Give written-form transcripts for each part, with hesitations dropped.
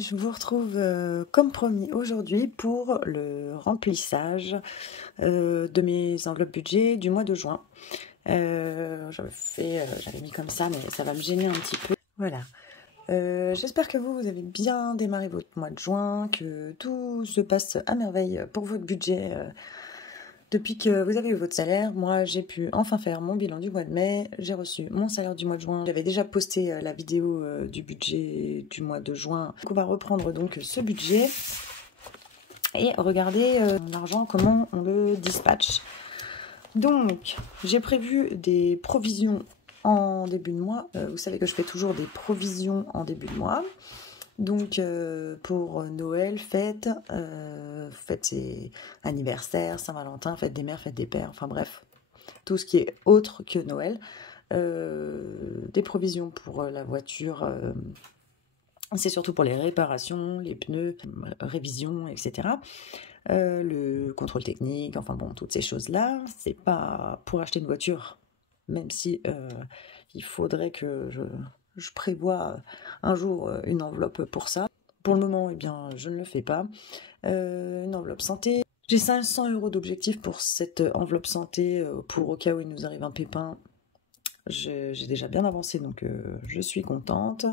je vous retrouve comme promis aujourd'hui pour le remplissage de mes enveloppes budget du mois de juin. J'avais mis comme ça, mais ça va me gêner un petit peu. Voilà. J'espère que vous avez bien démarré votre mois de juin, que tout se passe à merveille pour votre budget. Depuis que vous avez eu votre salaire, moi j'ai pu enfin faire mon bilan du mois de mai, j'ai reçu mon salaire du mois de juin. J'avais déjà posté la vidéo du budget du mois de juin. Donc on va reprendre donc ce budget et regarder l'argent, comment on le dispatche. Donc j'ai prévu des provisions en début de mois. Vous savez que je fais toujours des provisions en début de mois. Donc pour Noël, fête anniversaire, Saint-Valentin, fête des mères, fête des pères, enfin bref, tout ce qui est autre que Noël. Des provisions pour la voiture, c'est surtout pour les réparations, les pneus, révision, etc. Le contrôle technique, enfin bon, toutes ces choses-là, c'est pas pour acheter une voiture, même si il faudrait que je prévois un jour une enveloppe pour ça. Pour le moment, eh bien, je ne le fais pas. Une enveloppe santé. J'ai 500 € d'objectif pour cette enveloppe santé, pour au cas où il nous arrive un pépin. J'ai déjà bien avancé, donc je suis contente.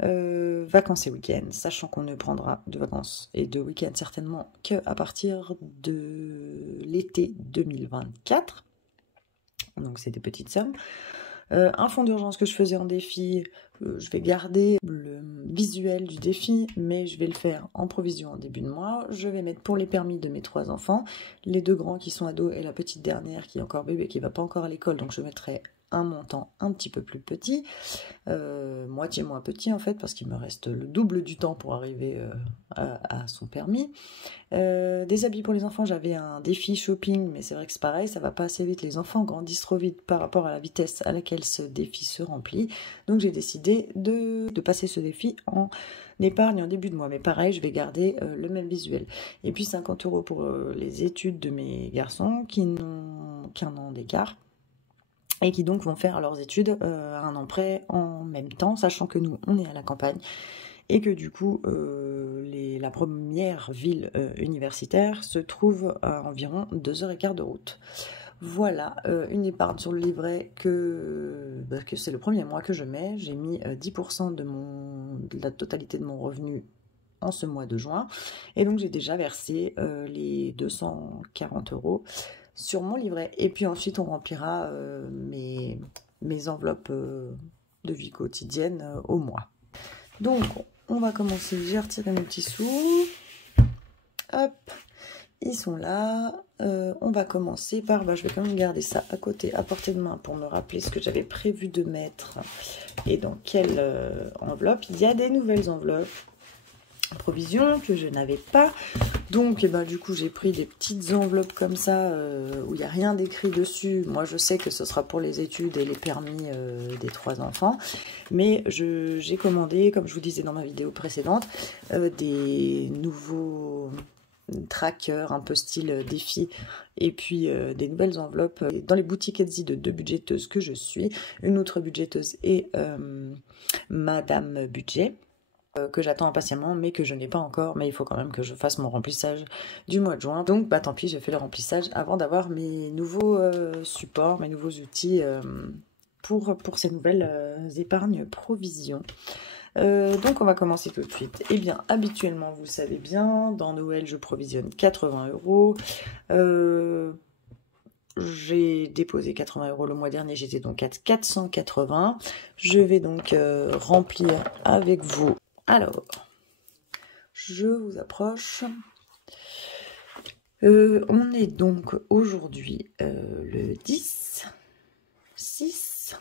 Vacances et week-ends, sachant qu'on ne prendra de vacances et de week-ends certainement qu'à partir de l'été 2024. Donc c'est des petites sommes. Un fonds d'urgence que je faisais en défi, je vais garder le visuel du défi, mais je vais le faire en provision en début de mois. Je vais mettre pour les permis de mes 3 enfants, les 2 grands qui sont ados et la petite dernière qui est encore bébé, qui ne va pas encore à l'école, donc je mettrai un montant un petit peu plus petit, moitié moins petit en fait, parce qu'il me reste le double du temps pour arriver à son permis. Des habits pour les enfants, j'avais un défi shopping, mais c'est vrai que c'est pareil, ça va pas assez vite, les enfants grandissent trop vite par rapport à la vitesse à laquelle ce défi se remplit, donc j'ai décidé de passer ce défi en épargne en début de mois, mais pareil, je vais garder le même visuel. Et puis 50 € pour les études de mes garçons qui n'ont qu'un an d'écart, et qui donc vont faire leurs études un an près en même temps, sachant que nous, on est à la campagne, et que du coup, la première ville universitaire se trouve à environ 2h15 de route. Voilà, une épargne sur le livret que c'est le premier mois que je mets. J'ai mis 10% de la totalité de mon revenu en ce mois de juin, et donc j'ai déjà versé les 240 € sur mon livret, et puis ensuite on remplira mes enveloppes de vie quotidienne au mois. Donc on va commencer, j'ai retiré mes petits sous, hop, ils sont là. On va commencer par, je vais quand même garder ça à côté, à portée de main, pour me rappeler ce que j'avais prévu de mettre et dans quelle enveloppe. Il y a des nouvelles enveloppes provision que je n'avais pas, donc du coup j'ai pris des petites enveloppes comme ça où il n'y a rien d'écrit dessus. Moi je sais que ce sera pour les études et les permis des 3 enfants, mais j'ai commandé, comme je vous disais dans ma vidéo précédente, des nouveaux trackers un peu style défi, et puis des nouvelles enveloppes dans les boutiques Etsy de 2 budgeteuses que je suis, une autre budgeteuse et Madame Budget, que j'attends impatiemment, mais que je n'ai pas encore, mais il faut quand même que je fasse mon remplissage du mois de juin, donc tant pis, je fais le remplissage avant d'avoir mes nouveaux supports, mes nouveaux outils pour ces nouvelles épargnes provisions. Donc on va commencer tout de suite. Eh bien, habituellement, vous savez bien, dans Noël, je provisionne 80 €. J'ai déposé 80 € le mois dernier, j'étais donc à 480. Je vais donc remplir avec vous. Alors, je vous approche. On est donc aujourd'hui le 10/6,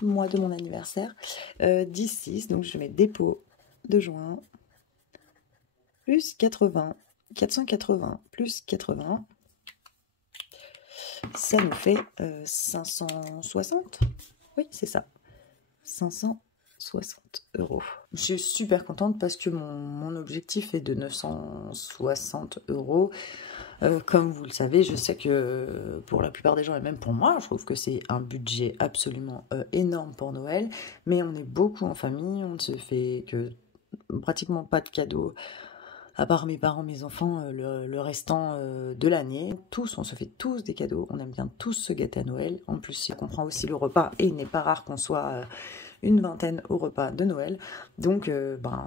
mois de mon anniversaire, 10/6, donc je mets dépôt de juin, plus 80, 480 plus 80, ça nous fait 560, oui c'est ça, 560 €. Je suis super contente parce que mon objectif est de 960 €. Comme vous le savez, je sais que pour la plupart des gens, et même pour moi, je trouve que c'est un budget absolument énorme pour Noël, mais on est beaucoup en famille, on ne se fait que pratiquement pas de cadeaux. À part mes parents, mes enfants, le restant de l'année. Tous, on se fait tous des cadeaux. On aime bien tous se gâter à Noël. En plus, on comprend aussi le repas. Et il n'est pas rare qu'on soit une vingtaine au repas de Noël. Donc,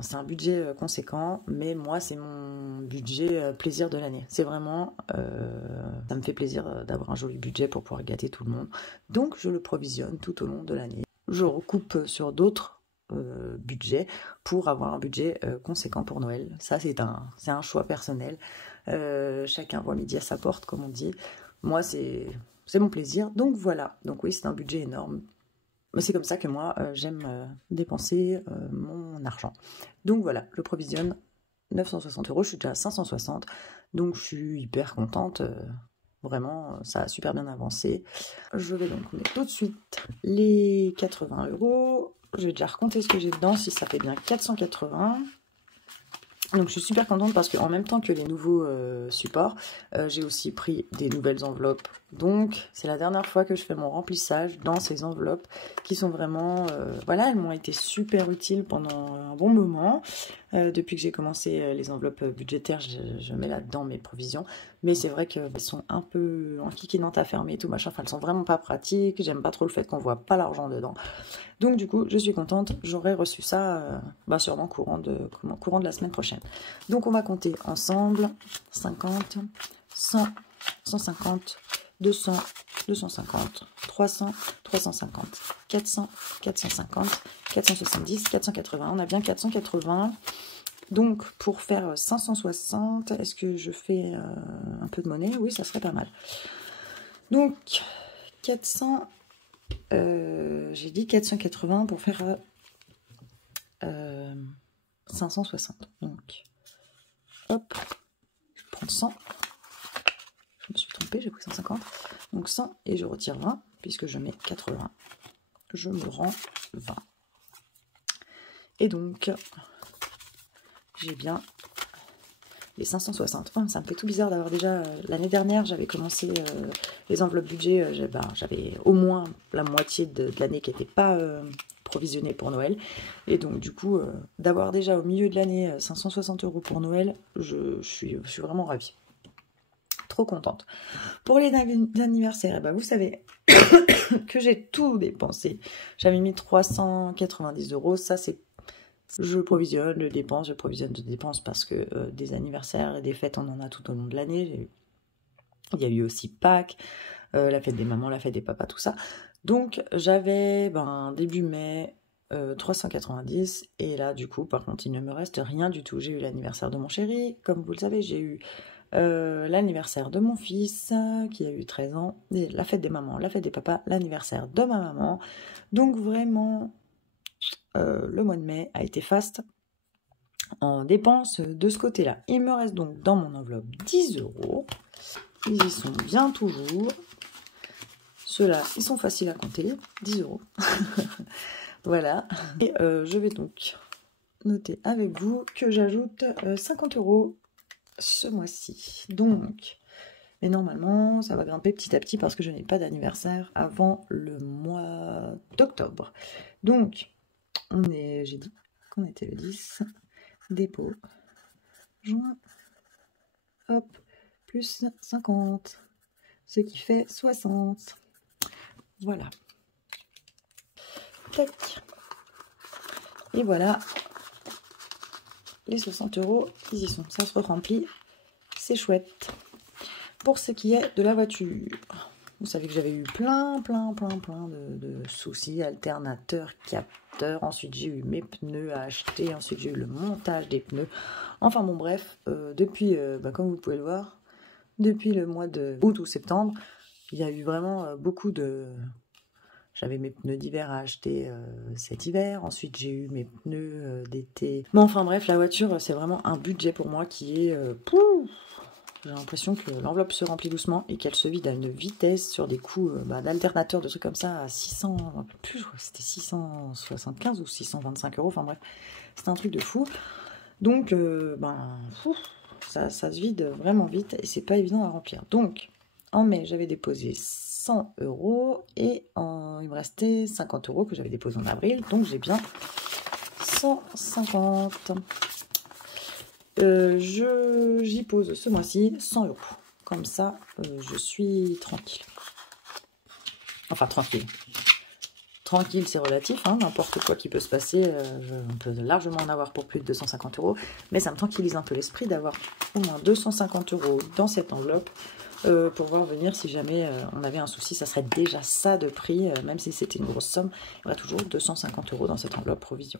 c'est un budget conséquent. Mais moi, c'est mon budget plaisir de l'année. C'est vraiment... ça me fait plaisir d'avoir un joli budget pour pouvoir gâter tout le monde. Donc, je le provisionne tout au long de l'année. Je recoupe sur d'autres budget pour avoir un budget conséquent pour Noël. Ça, c'est un choix personnel. Chacun voit midi à sa porte, comme on dit. Moi, c'est mon plaisir. Donc voilà. Donc oui, c'est un budget énorme. Mais c'est comme ça que moi, j'aime dépenser mon argent. Donc voilà, je provisionne 960 €. Je suis déjà à 560. Donc je suis hyper contente. Vraiment, ça a super bien avancé. Je vais donc mettre tout de suite les 80 €. Je vais déjà recompter ce que j'ai dedans, si ça fait bien 480. Donc je suis super contente parce qu'en même temps que les nouveaux supports, j'ai aussi pris des nouvelles enveloppes. Donc c'est la dernière fois que je fais mon remplissage dans ces enveloppes qui sont vraiment... voilà, elles m'ont été super utiles pendant un bon moment. Depuis que j'ai commencé les enveloppes budgétaires, je mets là-dedans mes provisions. Mais c'est vrai qu'elles sont un peu enquiquinantes à fermer et tout machin. Enfin, elles sont vraiment pas pratiques. J'aime pas trop le fait qu'on voit pas l'argent dedans. Donc du coup, je suis contente. J'aurai reçu ça sûrement courant de la semaine prochaine. Donc on va compter ensemble. 50, 100, 150, 200, 250, 300, 350, 400, 450, 470, 480. On a bien 480. Donc, pour faire 560, est-ce que je fais un peu de monnaie? Oui, ça serait pas mal. Donc, 400, j'ai dit 480 pour faire 560. Donc, hop, je prends 100. Je me suis trompée, j'ai pris 150. Donc 100 et je retire 20, puisque je mets 80. Je me rends 20. Et donc... j'ai bien les 560. Oh, ça me fait tout bizarre d'avoir déjà... l'année dernière, j'avais commencé les enveloppes budget. J'avais au moins la moitié de l'année qui n'était pas provisionnée pour Noël. Et donc, du coup, d'avoir déjà au milieu de l'année 560 € pour Noël, je suis vraiment ravie. Trop contente. Pour les anniversaires, vous savez que j'ai tout dépensé. J'avais mis 390 €. Ça, c'est... je provisionne de dépenses parce que des anniversaires et des fêtes, on en a tout au long de l'année. Il y a eu aussi Pâques, la fête des mamans, la fête des papas, tout ça. Donc, j'avais début mai 390. Et là, du coup, par contre, il ne me reste rien du tout. J'ai eu l'anniversaire de mon chéri. Comme vous le savez, j'ai eu l'anniversaire de mon fils qui a eu 13 ans. Et la fête des mamans, la fête des papas, l'anniversaire de ma maman. Donc, vraiment... le mois de mai a été faste en dépenses de ce côté-là. Il me reste donc dans mon enveloppe 10 €. Ils y sont bien toujours. Ceux-là, ils sont faciles à compter. 10 €. Voilà. Et je vais donc noter avec vous que j'ajoute 50 € ce mois-ci. Donc, mais normalement, ça va grimper petit à petit parce que je n'ai pas d'anniversaire avant le mois d'octobre. Donc, j'ai dit qu'on était le 10, dépôt, juin, hop, plus 50, ce qui fait 60. Voilà. Tac. Et voilà, les 60 €, ils y sont. Ça se remplit, c'est chouette. Pour ce qui est de la voiture, vous savez que j'avais eu plein de soucis, alternateurs, capteurs. Ensuite, j'ai eu mes pneus à acheter. Ensuite, j'ai eu le montage des pneus. Enfin bon, bref, depuis, comme vous pouvez le voir, depuis le mois de août ou septembre, il y a eu vraiment beaucoup de... J'avais mes pneus d'hiver à acheter cet hiver. Ensuite, j'ai eu mes pneus d'été. Bon, enfin bref, la voiture, c'est vraiment un budget pour moi qui est... j'ai l'impression que l'enveloppe se remplit doucement et qu'elle se vide à une vitesse sur des coûts d'alternateurs, de trucs comme ça, à 600, plus, je crois que c'était 675 ou 625 €, enfin bref, c'est un truc de fou. Donc, ça se vide vraiment vite et c'est pas évident à remplir. Donc, en mai, j'avais déposé 100 € et il me restait 50 € que j'avais déposé en avril, donc j'ai bien 150. J'y pose ce mois-ci 100 €. Comme ça, je suis tranquille. Enfin, tranquille. Tranquille, c'est relatif, hein, n'importe quoi qui peut se passer, on peut largement en avoir pour plus de 250 €, mais ça me tranquillise un peu l'esprit d'avoir au moins 250 € dans cette enveloppe pour voir venir si jamais on avait un souci, ça serait déjà ça de prix, même si c'était une grosse somme, il y aurait toujours 250 € dans cette enveloppe provision.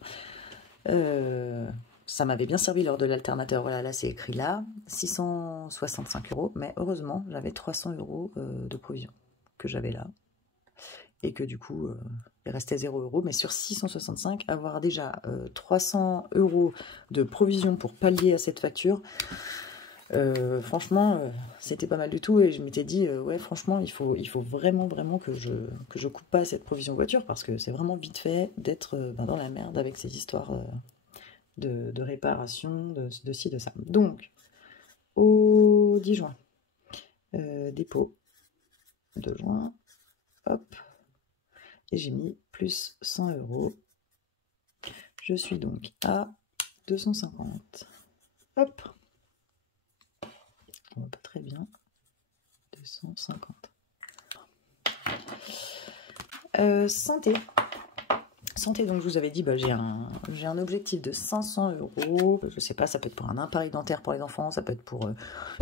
Ça m'avait bien servi lors de l'alternateur, voilà, là c'est écrit là, 665 €, mais heureusement j'avais 300 € de provision que j'avais là. Et que du coup, il restait 0 €, mais sur 665, avoir déjà 300 € de provision pour pallier à cette facture, franchement, c'était pas mal du tout, et je m'étais dit, ouais, franchement, il faut vraiment que je coupe pas cette provision voiture, parce que c'est vraiment vite fait d'être dans la merde avec ces histoires de réparation, de ci, de ça. Donc, au 10 juin, dépôt de juin, hop, et j'ai mis plus 100 €. Je suis donc à 250. Hop. On va pas très bien. 250. Santé. Santé, donc je vous avais dit, bah, j'ai un objectif de 500 €. Je sais pas, ça peut être pour un appareil dentaire pour les enfants, ça peut être pour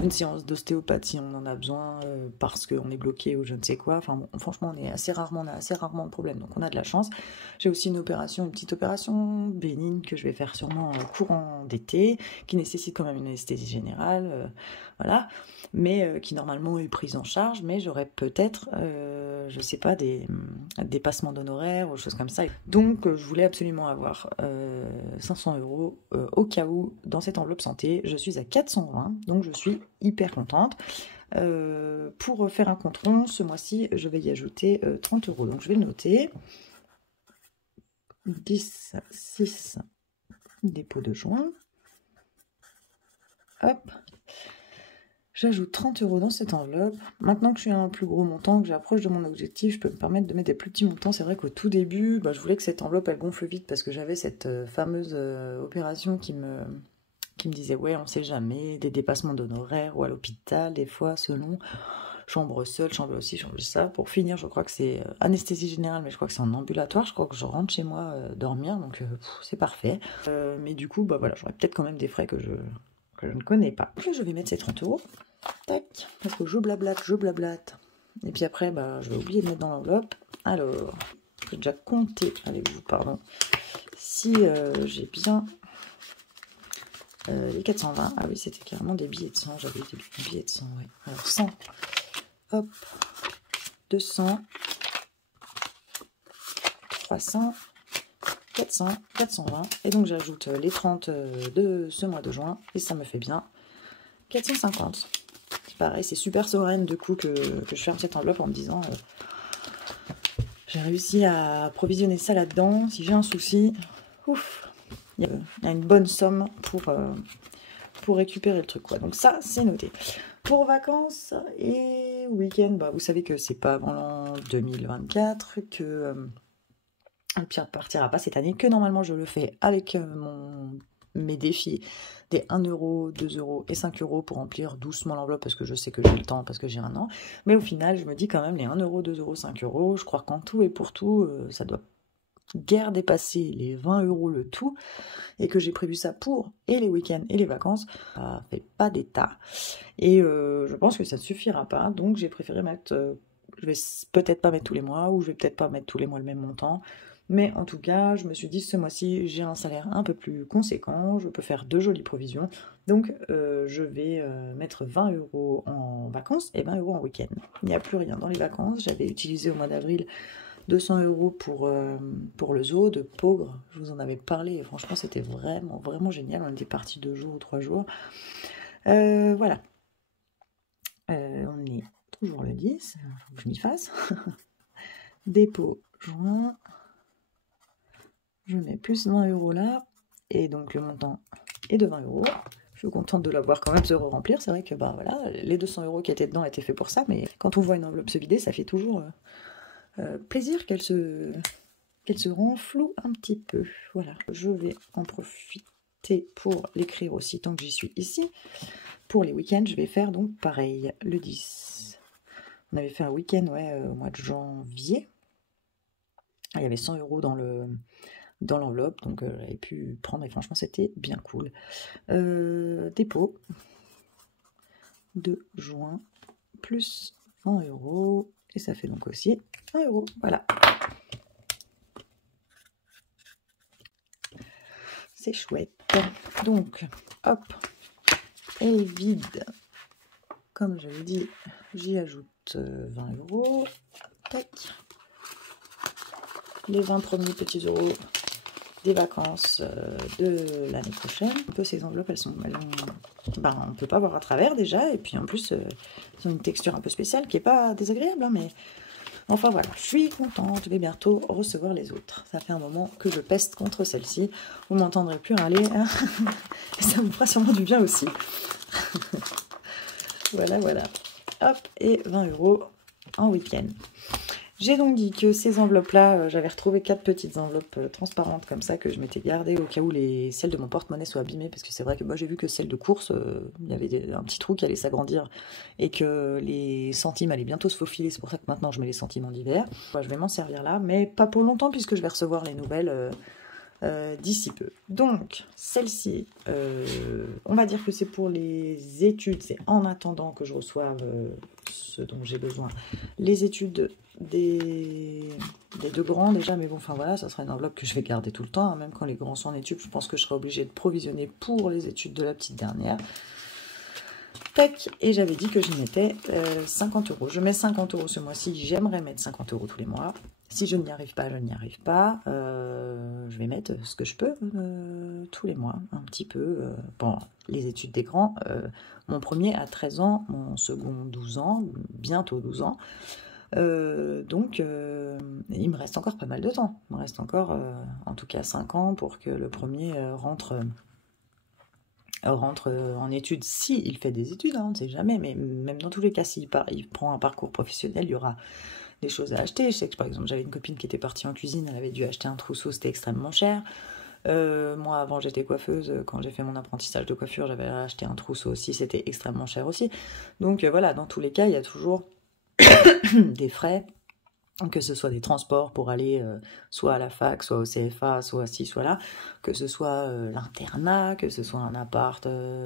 une séance d'ostéopathe si on en a besoin, parce qu'on est bloqué ou je ne sais quoi. Enfin bon, franchement, on a assez rarement de problèmes, donc on a de la chance. J'ai aussi une petite opération bénigne que je vais faire sûrement courant d'été, qui nécessite quand même une anesthésie générale, voilà, mais qui normalement est prise en charge, mais j'aurais peut-être, je sais pas, des dépassements d'honoraires ou choses comme ça. Donc je voulais absolument avoir 500 € au cas où dans cette enveloppe santé. Je suis à 420, donc je suis hyper contente. Pour faire un compte rond, ce mois-ci, je vais y ajouter 30 €. Donc je vais le noter. 10, 6, dépôt de juin. Hop. J'ajoute 30 € dans cette enveloppe. Maintenant que je suis à un plus gros montant, que j'approche de mon objectif, je peux me permettre de mettre des plus petits montants. C'est vrai qu'au tout début, je voulais que cette enveloppe elle gonfle vite parce que j'avais cette fameuse opération qui me disait, ouais, on sait jamais, des dépassements d'honoraires ou à l'hôpital, des fois, selon chambre seule, chambre aussi, chambre ça. Pour finir, je crois que c'est anesthésie générale, mais je crois que c'est en ambulatoire. Je crois que je rentre chez moi dormir, donc c'est parfait. Mais du coup, voilà, j'aurais peut-être quand même des frais que je ne connais pas. Je vais mettre ces 30 €. Tac, parce que je blablate. Et puis après, je vais oublier de mettre dans l'enveloppe. Alors, j'ai déjà compté avec vous, pardon. Si j'ai bien les 420. Ah oui, c'était carrément des billets de 100. J'avais des billets de 100, ouais. Alors, 100. Hop. 200. 300. 400, 420, et donc j'ajoute les 30 de ce mois de juin, et ça me fait bien 450. Pareil, c'est super sereine de coup que je ferme cette enveloppe en me disant j'ai réussi à provisionner ça là-dedans, si j'ai un souci, ouf, il y a une bonne somme pour récupérer le truc, quoi. Donc ça, c'est noté. Pour vacances et week-end, vous savez que c'est pas avant l'an 2024 que... le pire ne partira pas cette année, que normalement je le fais avec mes défis des 1 €, 2 € et 5 € pour remplir doucement l'enveloppe parce que je sais que j'ai le temps, parce que j'ai un an. Mais au final, je me dis quand même les 1 €, 2 €, 5 €, je crois qu'en tout et pour tout, ça doit guère dépasser les 20 € le tout, et que j'ai prévu ça pour et les week-ends et les vacances, ça fait pas d'état. Et je pense que ça ne suffira pas, donc j'ai préféré mettre, je vais peut-être pas mettre tous les mois, ou je vais peut-être pas mettre tous les mois le même montant. Mais en tout cas, je me suis dit, ce mois-ci, j'ai un salaire un peu plus conséquent, je peux faire de jolies provisions. Donc, je vais mettre 20 € en vacances et 20 € en week-end. Il n'y a plus rien dans les vacances. J'avais utilisé au mois d'avril 200 € pour le zoo de Peaugres. Je vous en avais parlé et franchement, c'était vraiment génial. On était partis 2 jours ou 3 jours. Voilà. On est toujours le 10. Il faut que je m'y fasse. Dépôt juin. Je mets plus 20 € là, et donc le montant est de 20 €. Je suis contente de l'avoir quand même se remplir. C'est vrai que voilà, les 200 € qui étaient dedans étaient faits pour ça, mais quand on voit une enveloppe se vider, ça fait toujours plaisir qu'elle se qu'elle se renfloue un petit peu. Voilà, je vais en profiter pour l'écrire aussi tant que j'y suis ici. Pour les week-ends, je vais faire donc pareil, le 10. On avait fait un week-end au mois de janvier. Il y avait 100 € dans l'enveloppe, donc j'avais pu prendre et franchement c'était bien cool. Dépôt de juin plus 1 € et ça fait donc aussi 1 €. Voilà. C'est chouette. Donc, hop, elle est vide. Comme je vous dis, j'y ajoute 20 €. Tac. Les 20 premiers petits euros des vacances de l'année prochaine. Un peu ces enveloppes, on ne peut pas voir à travers déjà, et puis en plus, elles ont une texture un peu spéciale qui n'est pas désagréable, hein, mais enfin voilà, je suis contente, je vais bientôt recevoir les autres. Ça fait un moment que je peste contre celle-ci, vous m'entendrez plus râler, hein. Et ça vous fera sûrement du bien aussi. Voilà, voilà. Hop, et 20 € en week-end. J'ai donc dit que ces enveloppes-là, j'avais retrouvé 4 petites enveloppes transparentes comme ça que je m'étais gardées au cas où celles de mon porte-monnaie soient abîmées, parce que c'est vrai que moi j'ai vu que celles de course, il y avait un petit trou qui allait s'agrandir et que les centimes allaient bientôt se faufiler, c'est pour ça que maintenant je mets les centimes en hiver. Je vais m'en servir là, mais pas pour longtemps puisque je vais recevoir les nouvelles d'ici peu. Donc, celle-ci, on va dire que c'est pour les études, c'est en attendant que je reçoive ce dont j'ai besoin. Les études des 2 grands déjà, mais bon, enfin voilà, ça sera une enveloppe que je vais garder tout le temps, hein, même quand les grands sont en études, je pense que je serai obligée de provisionner pour les études de la petite dernière. Tac, et j'avais dit que j'y mettais 50 €. Je mets 50 € ce mois-ci, j'aimerais mettre 50 € tous les mois. Si je n'y arrive pas, je n'y arrive pas. Je vais mettre ce que je peux tous les mois, un petit peu. Bon, les études des grands, mon premier a 13 ans, mon second 12 ans, bientôt 12 ans. Donc, il me reste encore pas mal de temps. Il me reste encore, en tout cas, 5 ans pour que le premier rentre en études, si il fait des études, hein, on ne sait jamais, mais même dans tous les cas, s'il il prend un parcours professionnel, il y aura des choses à acheter. Je sais que par exemple, j'avais une copine qui était partie en cuisine, elle avait dû acheter un trousseau, c'était extrêmement cher. Moi, avant, j'étais coiffeuse, quand j'ai fait mon apprentissage de coiffure, j'avais acheté un trousseau aussi, c'était extrêmement cher aussi. Donc voilà, dans tous les cas, il y a toujours des frais, que ce soit des transports pour aller soit à la fac, soit au CFA, soit ci, soit là, que ce soit l'internat, que ce soit un appart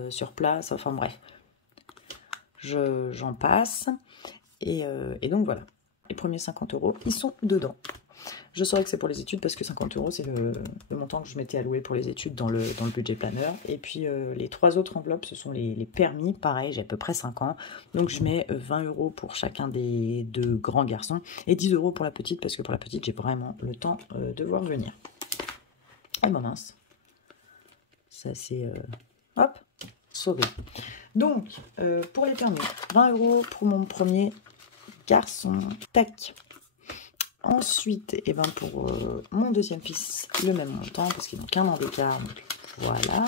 sur place, enfin bref, j'en passe, et donc voilà, les premiers 50 €, ils sont dedans. Je saurais que c'est pour les études parce que 50 €, c'est le montant que je m'étais alloué pour les études dans le budget planner. Et puis les 3 autres enveloppes, ce sont les permis. Pareil, j'ai à peu près 5 ans. Donc je mets 20 € pour chacun des 2 grands garçons et 10 € pour la petite parce que pour la petite, j'ai vraiment le temps de voir venir. Ah ben mince. Ça c'est... hop, sauvé. Donc, pour les permis, 20 € pour mon premier garçon. Tac. Ensuite, et ben pour mon deuxième fils, le même montant, parce qu'ils n'ont qu'un an d'écart. Donc voilà.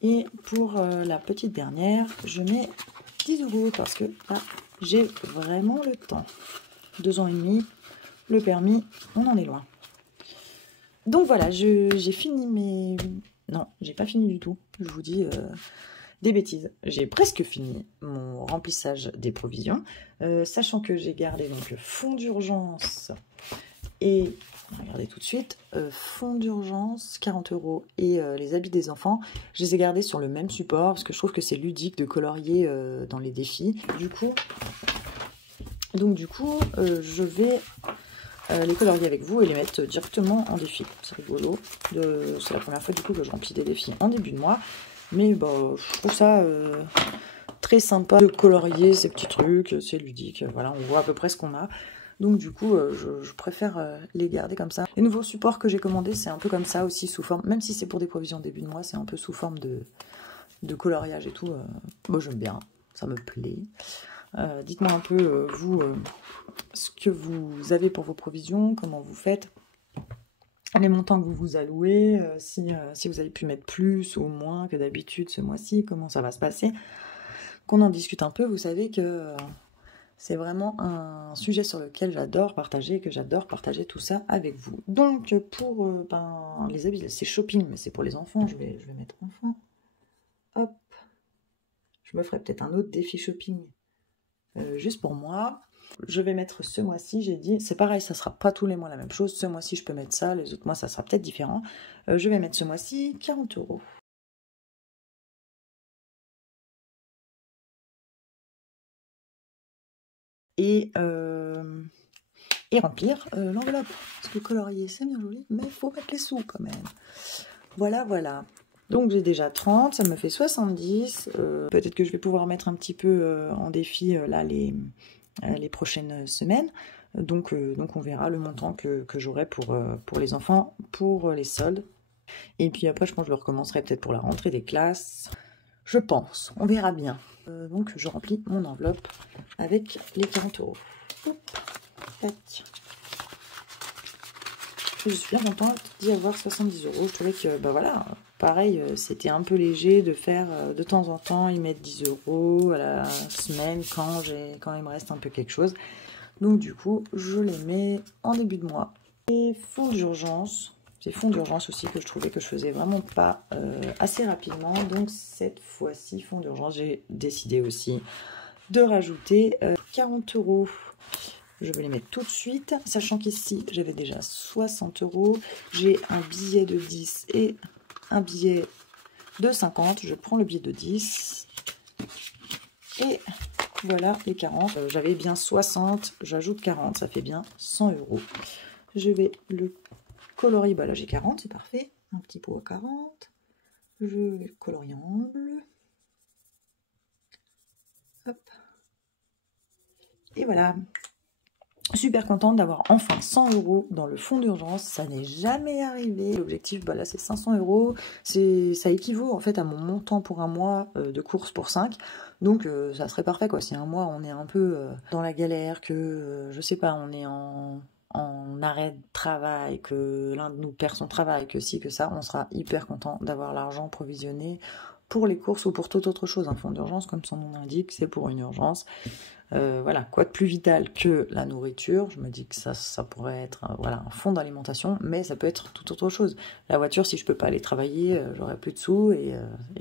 Et pour la petite dernière, je mets 10 € parce que là, j'ai vraiment le temps. 2 ans et demi, le permis, on en est loin. Donc voilà, j'ai fini mes... Non, j'ai pas fini du tout. Je vous dis... des bêtises. J'ai presque fini mon remplissage des provisions, sachant que j'ai gardé donc fonds d'urgence et, regardez tout de suite, fonds d'urgence, 40 € et les habits des enfants, je les ai gardés sur le même support parce que je trouve que c'est ludique de colorier dans les défis. Du coup, je vais les colorier avec vous et les mettre directement en défi. C'est rigolo. C'est la première fois du coup que je remplis des défis en début de mois. Mais bah, je trouve ça très sympa de colorier ces petits trucs, c'est ludique, voilà, on voit à peu près ce qu'on a. Donc du coup, je préfère les garder comme ça. Les nouveaux supports que j'ai commandés, c'est un peu comme ça aussi, sous forme, même si c'est pour des provisions début de mois, c'est un peu sous forme de coloriage et tout. Moi j'aime bien, ça me plaît. Dites-moi un peu, vous, ce que vous avez pour vos provisions, comment vous faites. Les montants que vous vous allouez, si vous avez pu mettre plus ou moins que d'habitude ce mois-ci, comment ça va se passer, qu'on en discute un peu. Vous savez que C'est vraiment un sujet sur lequel j'adore partager et que j'adore partager tout ça avec vous. Donc pour les habits, c'est shopping, mais c'est pour les enfants. Je vais mettre enfant. Hop. Je me ferai peut-être un autre défi shopping juste pour moi. Je vais mettre ce mois-ci, j'ai dit, c'est pareil, ça sera pas tous les mois la même chose. Ce mois-ci, je peux mettre ça, les autres mois, ça sera peut-être différent. Je vais mettre ce mois-ci 40 €. Et remplir l'enveloppe. Parce que colorier, c'est bien joli, mais il faut mettre les sous quand même. Voilà, voilà. Donc j'ai déjà 30, ça me fait 70. Peut-être que je vais pouvoir mettre un petit peu en défi là les prochaines semaines. Donc on verra le montant que j'aurai pour les enfants, pour les soldes. Et puis après, je pense que je le recommencerai peut-être pour la rentrée des classes. Je pense, on verra bien. Donc je remplis mon enveloppe avec les 40 €. Hop, tac. Je suis bien contente d'y avoir 70 €. Je trouvais que, bah voilà, pareil, c'était un peu léger de faire de temps en temps, y mettre 10 € à la semaine quand il me reste un peu quelque chose. Donc du coup, je les mets en début de mois. Et fonds d'urgence. C'est fonds d'urgence aussi que je trouvais que je faisais vraiment pas assez rapidement. Donc cette fois-ci, fonds d'urgence, j'ai décidé aussi de rajouter 40 €. Je vais les mettre tout de suite, sachant qu'ici, j'avais déjà 60 €. J'ai un billet de 10 et un billet de 50. Je prends le billet de 10. Et voilà les 40. J'avais bien 60, j'ajoute 40, ça fait bien 100 €. Je vais le colorier. Bah là, j'ai 40, c'est parfait. Un petit pot à 40. Je vais le colorier en bleu. Hop. Et voilà. Super contente d'avoir enfin 100 € dans le fonds d'urgence, ça n'est jamais arrivé. L'objectif, bah là c'est 500 €, ça équivaut en fait à mon montant pour un mois de course pour 5, donc ça serait parfait quoi. Si un mois on est un peu dans la galère, que je sais pas, on est en arrêt de travail, que l'un de nous perd son travail, que ci, que ça, on sera hyper content d'avoir l'argent provisionné pour les courses ou pour toute autre chose. Un fonds d'urgence, comme son nom l'indique, c'est pour une urgence. Voilà, quoi de plus vital que la nourriture? Je me dis que ça pourrait être voilà, un fonds d'alimentation, mais ça peut être toute autre chose. La voiture, si je peux pas aller travailler, j'aurai plus de sous, et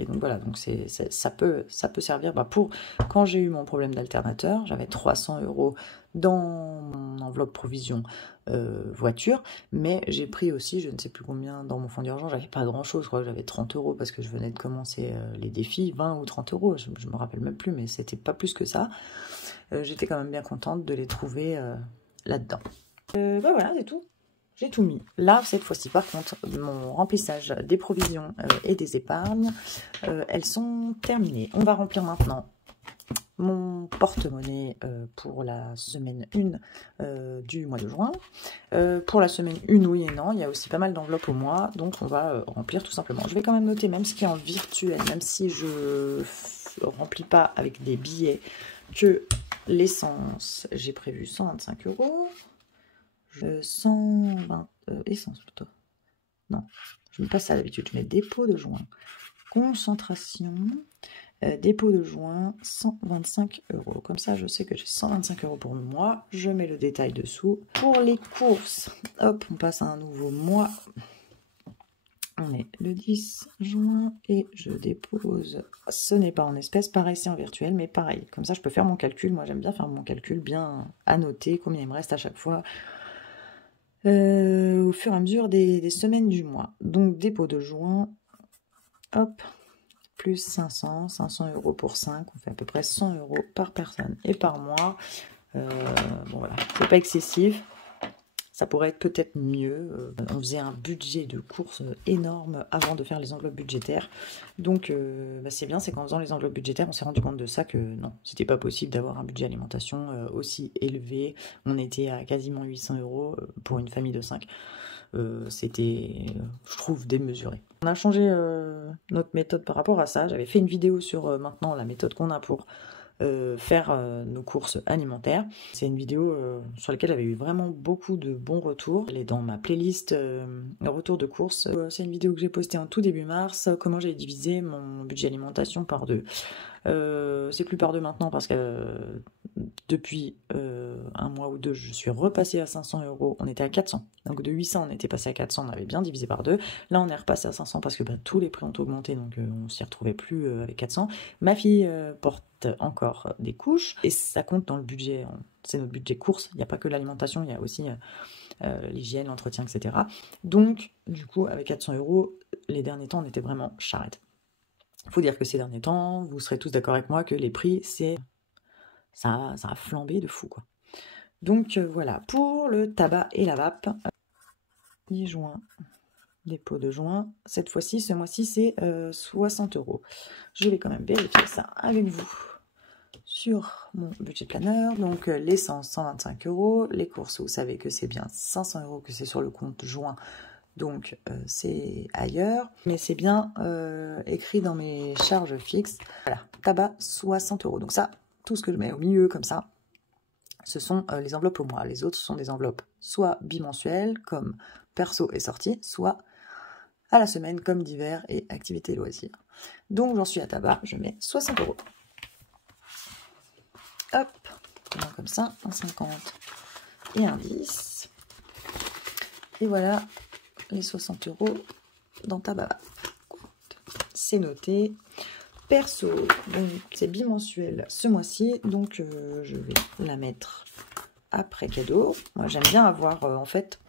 donc voilà, donc ça peut servir pour quand j'ai eu mon problème d'alternateur, j'avais 300 € dans mon enveloppe provision voiture, mais j'ai pris aussi, je ne sais plus combien dans mon fonds d'urgence, j'avais pas grand chose, je crois que j'avais 30 € parce que je venais de commencer les défis, 20 ou 30 €, je me rappelle même plus, mais c'était pas plus que ça. J'étais quand même bien contente de les trouver là-dedans. Bah voilà, c'est tout. J'ai tout mis. Là, cette fois-ci, par contre, mon remplissage des provisions et des épargnes, elles sont terminées. On va remplir maintenant mon porte-monnaie pour la semaine 1 du mois de juin. Pour la semaine 1, oui et non, il y a aussi pas mal d'enveloppes au mois, donc on va remplir tout simplement. Je vais quand même noter, même ce qui est en virtuel, même si je remplis pas avec des billets, que l'essence, j'ai prévu 125 €. 120 essence plutôt. Non, je mets pas ça d'habitude, je mets dépôt de joint. Concentration, dépôt de joint, 125 €. Comme ça, je sais que j'ai 125 € pour le mois. Je mets le détail dessous. Pour les courses, hop, on passe à un nouveau mois. On est le 10 juin et je dépose, ce n'est pas en espèces, pareil c'est en virtuel, mais pareil, comme ça je peux faire mon calcul. Moi j'aime bien faire mon calcul, bien annoter combien il me reste à chaque fois au fur et à mesure des semaines du mois. Donc dépôt de juin, hop, plus 500 € pour 5, on fait à peu près 100 € par personne et par mois. Bon voilà, c'est pas excessif. Ça pourrait être peut-être mieux. On faisait un budget de course énorme avant de faire les enveloppes budgétaires. Donc c'est bien, c'est qu'en faisant les enveloppes budgétaires, on s'est rendu compte de ça, que non, c'était pas possible d'avoir un budget alimentation aussi élevé. On était à quasiment 800 € pour une famille de 5. C'était, je trouve, démesuré. On a changé notre méthode par rapport à ça. J'avais fait une vidéo sur maintenant la méthode qu'on a pour faire nos courses alimentaires. C'est une vidéo sur laquelle j'avais eu vraiment beaucoup de bons retours. Elle est dans ma playlist retour de courses. C'est une vidéo que j'ai postée en tout début mars, comment j'ai divisé mon budget alimentation par deux. C'est plus par deux maintenant parce que depuis un mois ou deux, je suis repassée à 500 €. On était à 400. Donc de 800, on était passé à 400. On avait bien divisé par deux. Là, on est repassé à 500 parce que tous les prix ont augmenté. Donc on s'y retrouvait plus avec 400. Ma fille porte encore des couches. Et ça compte dans le budget. C'est notre budget course. Il n'y a pas que l'alimentation. Il y a aussi l'hygiène, l'entretien, etc. Donc, du coup, avec 400 €, les derniers temps, on était vraiment charrette. Il faut dire que ces derniers temps, vous serez tous d'accord avec moi que les prix, ça a flambé de fou, quoi. Donc voilà, pour le tabac et la vape, les joints, dépôt de joints, cette fois-ci, ce mois-ci, c'est 60 €. Je vais quand même vérifier ça avec vous sur mon budget planner. Donc l'essence, 125 €. Les courses, vous savez que c'est bien 500 €, que c'est sur le compte joint. Donc c'est ailleurs, mais c'est bien écrit dans mes charges fixes. Voilà, tabac 60 €. Donc ça, tout ce que je mets au milieu comme ça, ce sont les enveloppes au mois. Les autres sont des enveloppes soit bimensuelles, comme perso et sortie, soit à la semaine, comme divers et activités et loisirs. Donc j'en suis à tabac, je mets 60 €. Hop, comme ça, un 50 et un 10. Et voilà les 60 € dans tabac. C'est noté. Perso, donc c'est bimensuel ce mois-ci, donc je vais la mettre après cadeau. Moi j'aime bien avoir en fait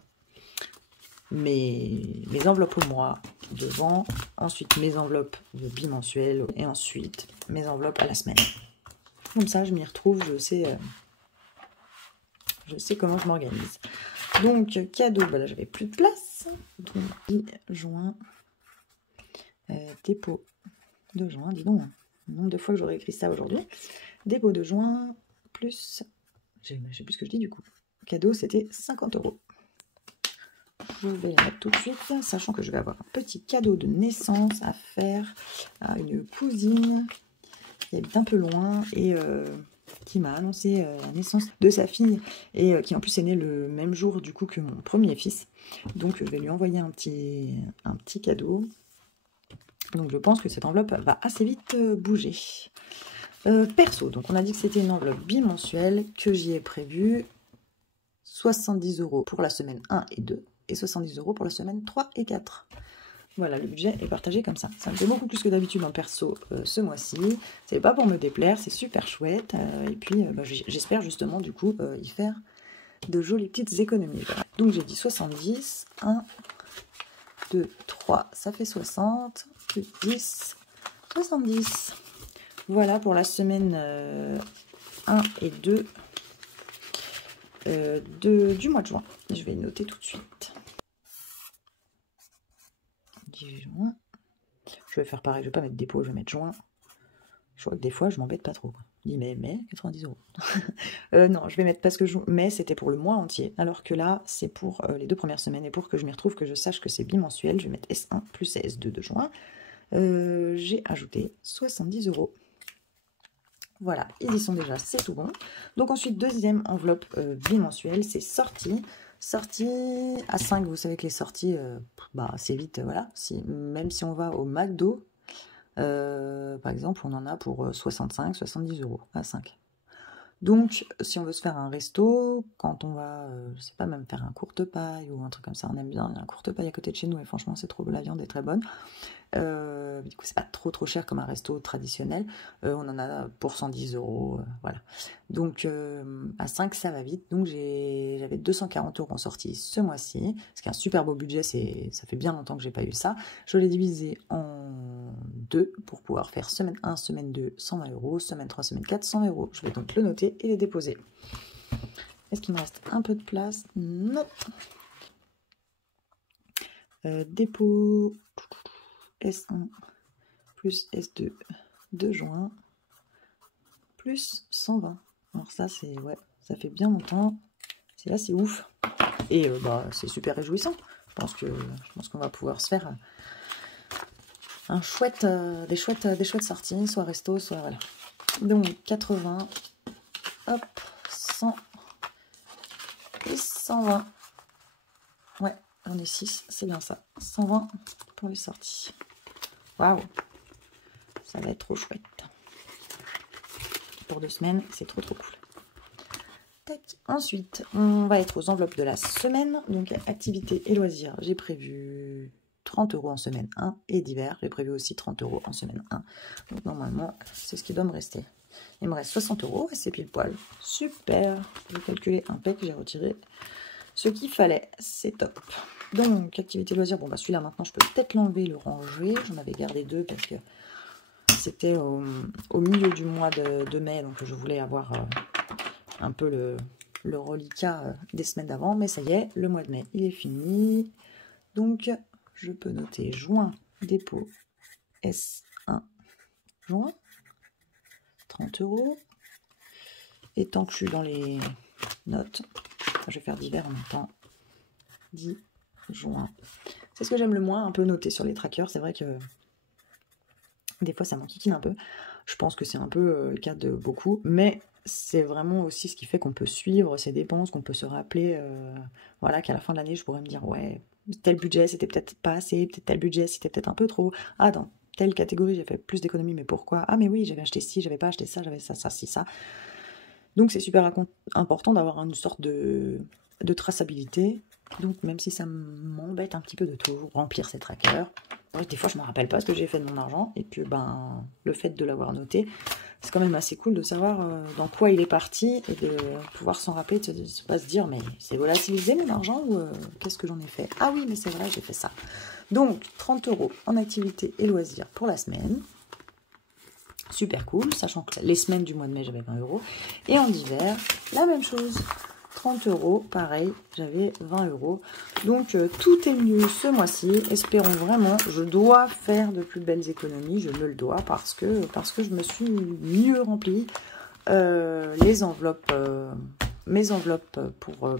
mes enveloppes au mois devant, ensuite mes enveloppes de bimensuel et ensuite mes enveloppes à la semaine. Comme ça je m'y retrouve, je sais comment je m'organise. Donc cadeau, là j'avais plus de place, donc 10 juin, dépôt de juin, dis donc, le nombre de fois que j'aurais écrit ça aujourd'hui. Dépôt de juin, plus, je sais plus ce que je dis du coup. Cadeau, c'était 50 €. Je vais les mettre tout de suite, sachant que je vais avoir un petit cadeau de naissance à faire à une cousine qui habite un peu loin et qui m'a annoncé la naissance de sa fille et qui en plus est née le même jour du coup que mon premier fils. Donc je vais lui envoyer un petit cadeau. Donc je pense que cette enveloppe va assez vite bouger. Perso, donc on a dit que c'était une enveloppe bimensuelle, que j'y ai prévu 70 € pour la semaine 1 et 2 et 70 € pour la semaine 3 et 4. Voilà, le budget est partagé comme ça. Ça me fait beaucoup plus que d'habitude en perso ce mois-ci. C'est pas pour me déplaire, c'est super chouette. Et puis j'espère justement du coup y faire de jolies petites économies. Voilà. Donc j'ai dit 70, 1, 2, 3, ça fait 60, plus 10, 70. Voilà pour la semaine 1 et 2 du mois de juin. Je vais noter tout de suite. 10 juin. Je vais faire pareil, je vais pas mettre dépôt, je vais mettre juin. Je crois que des fois je m'embête pas trop. Je dis mai, 90 €. Non, je vais mettre parce que mai c'était pour le mois entier, alors que là c'est pour les 2 premières semaines. Et pour que je m'y retrouve, que je sache que c'est bimensuel, je vais mettre S1 plus S2 de juin. J'ai ajouté 70 €. Voilà, ils y sont déjà, c'est tout bon. Donc ensuite, deuxième enveloppe bimensuelle, c'est sortie. Sortie à 5, vous savez que les sorties, c'est vite, voilà. Même si on va au McDo, par exemple, on en a pour 65, 70 € à 5. Donc, si on veut se faire un resto, quand on va, je sais pas, même faire un courte paille ou un truc comme ça, on aime bien, il y a un courte paille à côté de chez nous et franchement, c'est trop beau, la viande est très bonne. Du coup, c'est pas trop cher comme un resto traditionnel. On en a pour 110 €, voilà. Donc, à 5, ça va vite. Donc, j'avais 240 € en sortie ce mois-ci, ce qui est un super beau budget. Ça fait bien longtemps que j'ai pas eu ça. Je l'ai divisé en 2 pour pouvoir faire semaine 1, semaine 2, 120 €, semaine 3, semaine 4, 100 €. Je vais donc le noter et les déposer. Est-ce qu'il me reste un peu de place? Non. Dépôt S1 plus S2 de juin plus 120. Alors ça c'est ça fait bien longtemps. C'est là, c'est ouf. Et c'est super réjouissant. Je pense qu'on va pouvoir se faire des chouettes sorties, soit resto, soit voilà. Donc 80, hop, 100 et 120. Ouais, on est 6, c'est bien ça. 120 pour les sorties. Waouh, ça va être trop chouette. Pour 2 semaines, c'est trop cool. Tac. Ensuite, on va être aux enveloppes de la semaine. Donc, activités et loisirs, j'ai prévu 30 € en semaine 1 et divers, j'ai prévu aussi 30 € en semaine 1. Donc, normalement, c'est ce qui doit me rester. Il me reste 60 € et c'est pile poil. Super. J'ai calculé un pec, j'ai retiré ce qu'il fallait. C'est top. Donc, activité loisirs, bon, bah celui-là, maintenant, je peux peut-être l'enlever, le ranger. J'en avais gardé 2 parce que c'était au milieu du mois de mai, donc je voulais avoir un peu le reliquat des semaines d'avant, mais ça y est, le mois de mai, il est fini. Donc, je peux noter juin, dépôt S1, juin, 30 €. Et tant que je suis dans les notes, je vais faire divers en même temps. 10 juin. C'est ce que j'aime le moins, un peu noter sur les trackers. C'est vrai que des fois, ça m'enquiquine un peu. Je pense que c'est un peu le cas de beaucoup, mais c'est vraiment aussi ce qui fait qu'on peut suivre ses dépenses, qu'on peut se rappeler, voilà, qu'à la fin de l'année, je pourrais me dire, ouais, tel budget, c'était peut-être pas assez, peut-être tel budget, c'était peut-être un peu trop. Ah, dans telle catégorie, j'ai fait plus d'économies, mais pourquoi? Ah, mais oui, j'avais acheté ci, j'avais pas acheté ça, j'avais ça, ci, ça. Donc, c'est super important d'avoir une sorte de traçabilité. Donc, même si ça m'embête un petit peu de toujours remplir ces trackers, des fois, je ne me rappelle pas ce que j'ai fait de mon argent, et que ben, le fait de l'avoir noté, c'est quand même assez cool de savoir dans quoi il est parti, et de pouvoir s'en rappeler, de ne pas se dire, mais c'est volatilisé mon argent, ou qu'est-ce que j'en ai fait? Ah oui, mais c'est vrai, j'ai fait ça. Donc, 30 € en activité et loisirs pour la semaine. Super cool, sachant que les semaines du mois de mai, j'avais 20 €. Et en hiver, la même chose. 30 €, pareil, j'avais 20 €. Donc, tout est mieux ce mois-ci. Espérons vraiment. Je dois faire de plus belles économies. Je me le dois parce que je me suis mieux rempli les enveloppes, mes enveloppes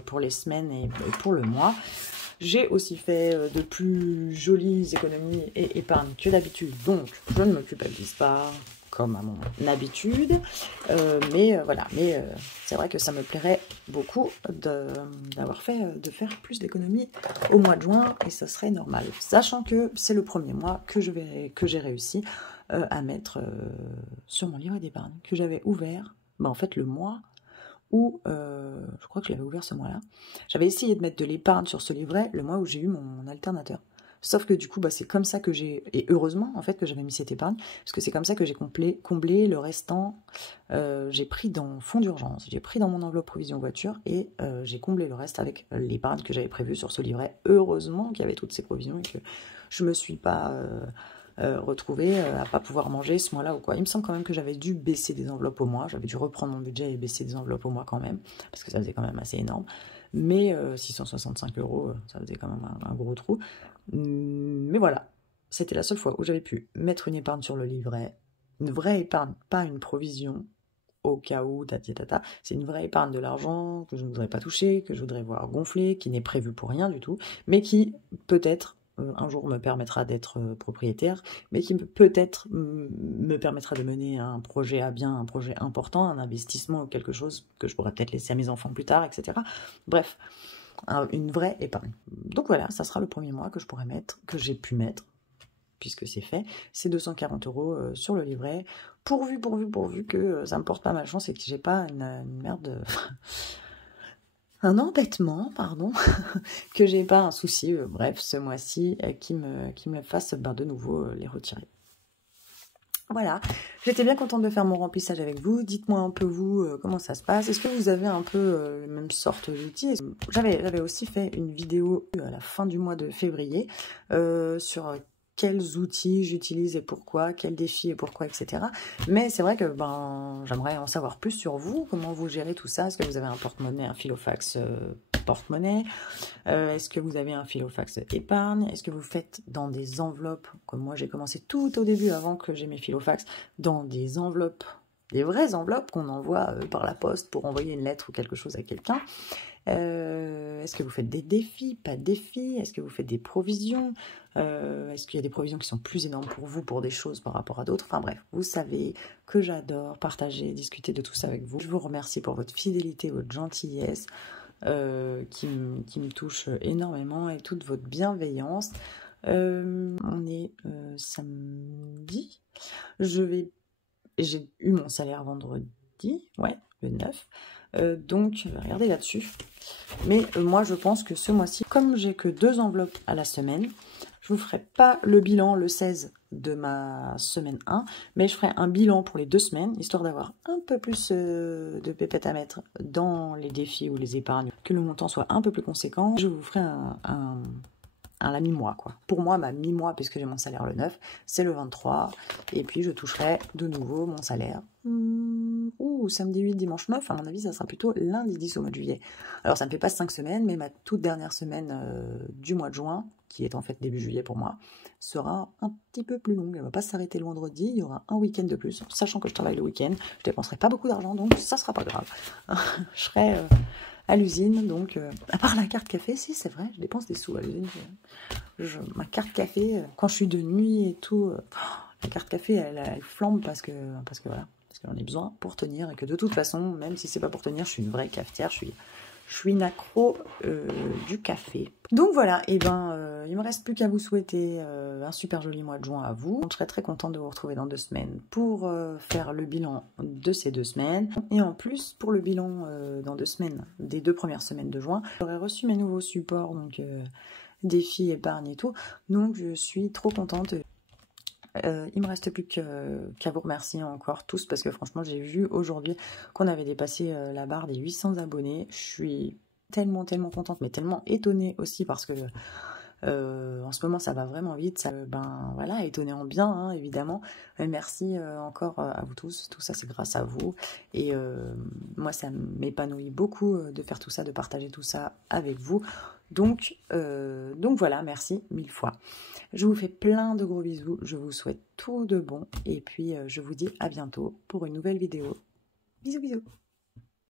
pour les semaines et pour le mois. J'ai aussi fait de plus jolies économies et épargnes que d'habitude. Donc, je ne me culpabilise pas, comme à mon habitude, mais voilà, c'est vrai que ça me plairait beaucoup de faire plus d'économies au mois de juin, et ça serait normal, sachant que c'est le premier mois que j'ai réussi à mettre sur mon livret d'épargne, que j'avais ouvert, en fait le mois où, je crois que je l'avais ouvert ce mois-là, j'avais essayé de mettre de l'épargne sur ce livret le mois où j'ai eu mon alternateur. Sauf que du coup, c'est comme ça que j'ai... Et heureusement, en fait, que j'avais mis cette épargne, parce que c'est comme ça que j'ai comblé le restant. J'ai pris dans fonds d'urgence, j'ai pris dans mon enveloppe provision voiture, et j'ai comblé le reste avec l'épargne que j'avais prévue sur ce livret. Heureusement qu'il y avait toutes ces provisions et que je me suis pas... retrouvée à pas pouvoir manger ce mois-là ou quoi. Il me semble quand même que j'avais dû baisser des enveloppes au mois. J'avais dû reprendre mon budget et baisser des enveloppes au mois quand même, parce que ça faisait quand même assez énorme. Mais 665 €, ça faisait quand même un gros trou. Mais voilà, c'était la seule fois où j'avais pu mettre une épargne sur le livret, une vraie épargne, pas une provision au cas où, tata. C'est une vraie épargne de l'argent que je ne voudrais pas toucher, que je voudrais voir gonfler, qui n'est prévue pour rien du tout, mais qui peut-être un jour me permettra d'être propriétaire, mais qui peut-être me permettra de mener un projet à bien, un projet important, un investissement ou quelque chose que je pourrais peut-être laisser à mes enfants plus tard, etc. Bref, une vraie épargne. Donc voilà, ça sera le premier mois que je pourrais mettre, que j'ai pu mettre, puisque c'est fait, c'est 240 € sur le livret, pourvu que ça me porte pas malchance et que j'ai pas une merde... un embêtement, pardon, que j'ai pas un souci, bref, ce mois-ci, qui me fasse de nouveau les retirer. Voilà, j'étais bien contente de faire mon remplissage avec vous. Dites-moi un peu vous, comment ça se passe. Est-ce que vous avez un peu la même sorte d'outils? J'avais aussi fait une vidéo à la fin du mois de février sur quels outils j'utilise et pourquoi, quels défis et pourquoi, etc. Mais c'est vrai que j'aimerais en savoir plus sur vous, comment vous gérez tout ça. Est-ce que vous avez un porte-monnaie, un filofax porte-monnaie? Est-ce que vous avez un filofax épargne? Est-ce que vous faites dans des enveloppes, comme moi j'ai commencé tout au début avant que j'ai mes filofax, dans des enveloppes des vraies enveloppes qu'on envoie par la poste pour envoyer une lettre ou quelque chose à quelqu'un. Est-ce que vous faites des défis, pas de défis? Est-ce que vous faites des provisions? Est-ce qu'il y a des provisions qui sont plus énormes pour vous, pour des choses par rapport à d'autres? Enfin bref, vous savez que j'adore partager, discuter de tout ça avec vous. Je vous remercie pour votre fidélité, votre gentillesse, qui me touche énormément, et toute votre bienveillance. On est samedi. J'ai eu mon salaire vendredi, ouais, le 9. Donc, je vais regarder là-dessus. Mais moi, je pense que ce mois-ci, comme j'ai que 2 enveloppes à la semaine, je ne vous ferai pas le bilan le 16 de ma semaine 1, mais je ferai un bilan pour les 2 semaines, histoire d'avoir un peu plus de pépettes à mettre dans les défis ou les épargnes, que le montant soit un peu plus conséquent. Je vous ferai la mi-mois, quoi. Pour moi, ma mi-mois, puisque j'ai mon salaire le 9, c'est le 23. Et puis, je toucherai de nouveau mon salaire. Ou samedi 8, dimanche 9. À mon avis, ça sera plutôt lundi 10 au mois de juillet. Alors, ça ne me fait pas 5 semaines, mais ma toute dernière semaine du mois de juin, qui est en fait début juillet pour moi, sera un petit peu plus longue. Elle ne va pas s'arrêter le vendredi. Il y aura un week-end de plus. Sachant que je travaille le week-end, je dépenserai pas beaucoup d'argent, donc ça sera pas grave. Je serai à l'usine, donc à part la carte café, si c'est vrai, je dépense des sous à l'usine. Ma carte café, quand je suis de nuit et tout, la carte café, elle flambe parce que voilà, parce qu'on en a besoin pour tenir, et que de toute façon, même si c'est pas pour tenir, je suis une vraie cafetière, je suis une accro du café. Donc voilà, et il me reste plus qu'à vous souhaiter un super joli mois de juin à vous. Je serai très contente de vous retrouver dans 2 semaines pour faire le bilan de ces 2 semaines. Et en plus, pour le bilan dans 2 semaines, des 2 premières semaines de juin, j'aurai reçu mes nouveaux supports, donc défis, épargne et tout. Donc je suis trop contente. Il me reste plus qu'à vous remercier encore tous, parce que franchement j'ai vu aujourd'hui qu'on avait dépassé la barre des 800 abonnés. Je suis tellement contente, mais tellement étonnée aussi, parce que en ce moment ça va vraiment vite. Ça, voilà, étonnée en bien, hein, évidemment. Merci encore à vous tous. Tout ça c'est grâce à vous, et moi ça m'épanouit beaucoup de faire tout ça, de partager tout ça avec vous. Donc voilà, merci 1000 fois. Je vous fais plein de gros bisous, je vous souhaite tout de bon, et puis je vous dis à bientôt pour une nouvelle vidéo. Bisous bisous.